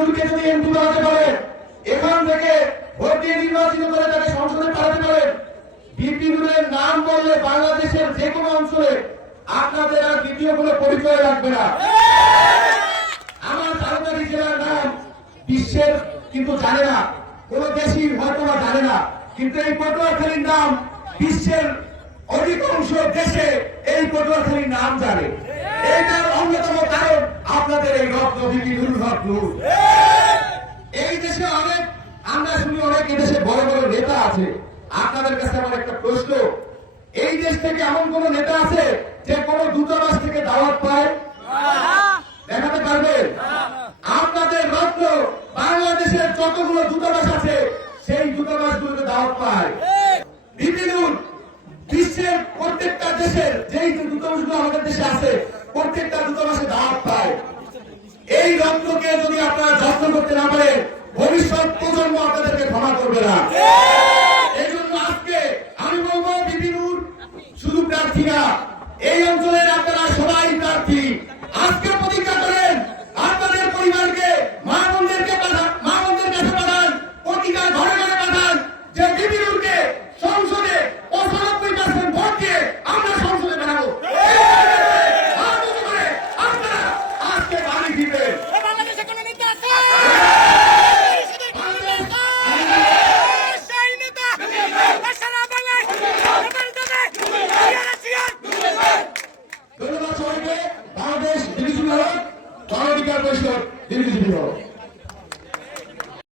বিপিনুরকে যদি এমপি বানাতে পারেন, এখান থেকে ভোট দিয়ে নির্বাচিত করে তাকে সংসদে পাঠাতে পারেন, বিপিনুরের নাম বললে বাংলাদেশের যে কোনো অঞ্চলে আপনাদের আর দ্বিতীয় কোনো পরিচয় লাগবে না। আমার তাড়াতাড়ি জেলার নাম বিশ্বের কিন্তু জানে না, কোন দেশই হয়তো বা জানে না, কিন্তু এই পটুয়াখালীর নাম বিশ্বের অধিকাংশ দেশে এই পটুয়াখালীর নাম জানে। এইটার অন্যতম কারণ আপনাদের এই রত্ন বিপিনুর রত্ন। এই দেশে অনেক, আমরা শুনি অনেক এই দেশে বড় বড় নেতা আছে। আপনাদের কাছে আমার একটা প্রশ্ন, এই দেশ থেকে এমন কোন নেতা আছে যে কোন দূতাবাস থেকে দাওয়াত পায়? দেখাতে পারবেন? আপনাদের রত্ন বাংলাদেশের যতগুলো দূতাবাস আছে সেই দূতাবাসগুলোতে দাওয়াত পায়। বিপিনুর বিশ্বের প্রত্যেকটা দেশের যেই দূতাবাসগুলো আমাদের দেশে আছে প্রত্যেকটা দূতাবাসে দাওয়াত পায়। এই রত্নকে যদি আপনারা যত্ন করতে না পারেন, ভবিষ্যৎ প্রজন্ম আপনাদেরকে ক্ষমা করবে না। এই জন্য আজকে আমি বলবো, বিপিনুর শুধু প্রার্থী না, এই অঞ্চলের আপনারা সবাই প্রার্থী। আজকে